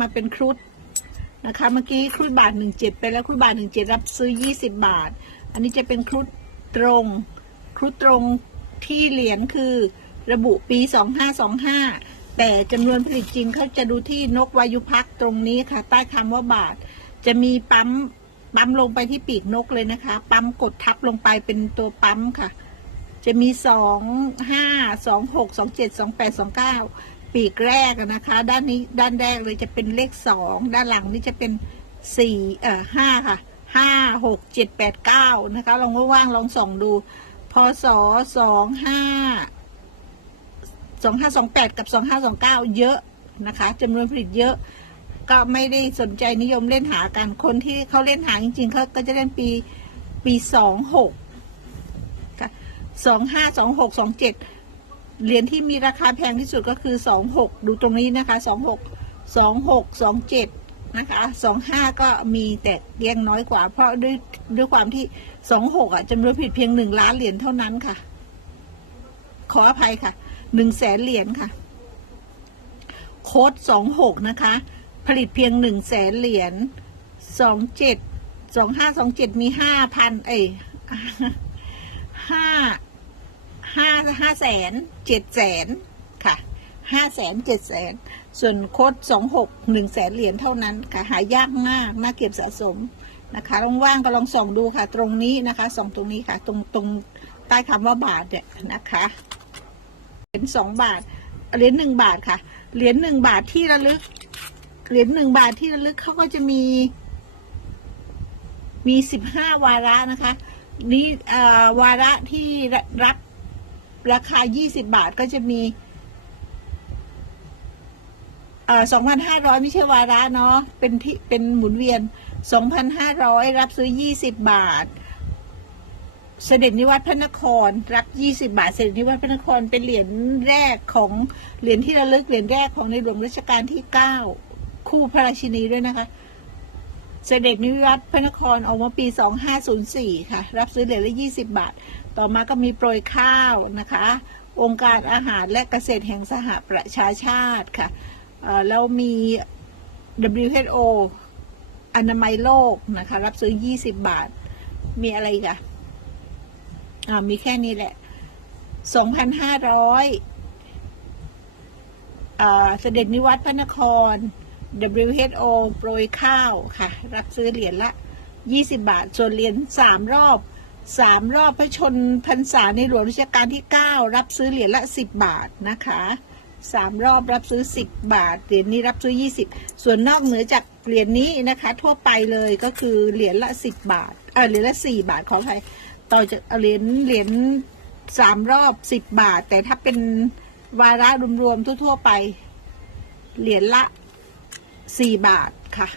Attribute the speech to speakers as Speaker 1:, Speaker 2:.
Speaker 1: มาเป็นครุฑนะคะ เมื่อกี้ครุฑบาทหนึ่งเจ็ดไปแล้วครุฑบาทหนึ่งเจ็ดรับซื้อยี่สิบบาท อันนี้จะเป็นครุฑตรง ครุฑตรงที่เหรียญคือระบุปีสองห้าสองห้าแต่จำนวนผลิตจริงเขาจะดูที่นกวายุพักตรงนี้ค่ะ ใต้คำว่าบาท จะมีปั๊มปั๊มลงไปที่ปีกนกเลยนะคะ ปั๊มกดทับลงไปเป็นตัวปั๊มค่ะ จะมีสองห้าสองหกสองเจ็ดสองแปดสองเก้า ปีกแรกนะคะ ด้านนี้ด้านแรกเลยจะเป็นเลขสองด้านหลังนี่จะเป็นสี่เอ่อห้าค่ะห้าหกเจ็ดแปดเก้านะคะลองว่างๆลองส่องดูพศสองห้าสองห้าสองแปดกับสองห้าสองเก้าเยอะนะคะจำนวนผลิตเยอะ ก็ไม่ได้สนใจนิยมเล่นหากันคนที่เขาเล่นหาจริงๆเขาก็จะเล่นปีปีสองหกสองห้าสองหกสองเจ็ด เหรียญที่มีราคาแพงที่สุดก็คือสองหกดูตรงนี้นะคะสองหกสองหกสองเจ็ดนะคะสองห้าก็มีแต่เรียงน้อยกว่า เพราะด้วยด้วยความที่สองหกอะจำนวนผิดเพียงหนึ่งล้านเหรียญเท่านั้นค่ะ ขออภัยค่ะหนึ่งแสนเหรียญค่ะ โค้ดสองหกนะคะ ผลิตเพียงหนึ่งแสนเหรียญสองเจ็ดสองห้าสองเจ็ดมีห้าพันเอ้ยห้า ห้าห้าแสนเจ็ดแสนค่ะห้าแสนเจ็ดแสนส่วนโค้ดสองหกหนึ่งแสนเหรียญเท่านั้นค่ะหายากมากน่าเก็บสะสมนะคะลองว่างก็ลองส่องดูค่ะ ตรงนี้นะคะส่องตรงนี้ค่ะ ตรงตรงใต้คำว่าบาทเนี่ยนะคะเหรียญสองบาทเหรียญหนึ่งบาทค่ะเหรียญหนึ่งบาทที่ระลึกเหรียญหนึ่งบาทที่ระลึกเขาก็จะมี มีสิบห้าวาระนะคะ นี่วาระที่รับ ราคา 20 บาทก็จะมีเอ่อ2,500ไม่ใช่วาระเนาะ เป็นที่เป็นหมุนเวียน2,500รับซื้อ20บาท เสด็จนิวัตรพระนคร รับ20บาท เสด็จนิวัตรพระนครเป็นเหรียญแรกของเหรียญที่ระลึกเหรียญแรกของในหลวงรัชกาลที่9คู่พระราชินีด้วยนะคะ เสด็จนิวัตรพระนครออกมาปี 2504 ค่ะ รับซื้อเหรียญละ 20 บาท ต่อมาก็มีโปรยข้าวนะคะ องค์การอาหารและเกษตรแห่งสหประชาชาติค่ะเอ่อแล้วมี WHO อนามัยโลกนะคะ รับซื้อ 20 บาท มีอะไรกะอ่ามีแค่นี้แหละ 2,500อ่าเสด็จนิวัตรพระนคร WHO โปรยข้าวค่ะ รับซื้อเหรียญละ 20 บาท ส่วนเหรียญสามรอบสามรอบพระชนพรรษาในหลวงรัชกาลที่ 9 รับซื้อเหรียญละ 10 บาทนะคะสามรอบรับซื้อ 10 บาท เหรียญนี้รับซื้อ 20 ส่วนนอกเหนือจากเหรียญนี้นะคะ ทั่วไปเลยก็คือเหรียญละ 10 บาทเออเหรียญละ 4 บาทขออภัยต่อจากเหรียญเหรียญสามรอบ 10 บาท แต่ถ้าเป็นวาระรวมๆทั่ว ๆ ไป เหรียญละ 4 บาทค่ะ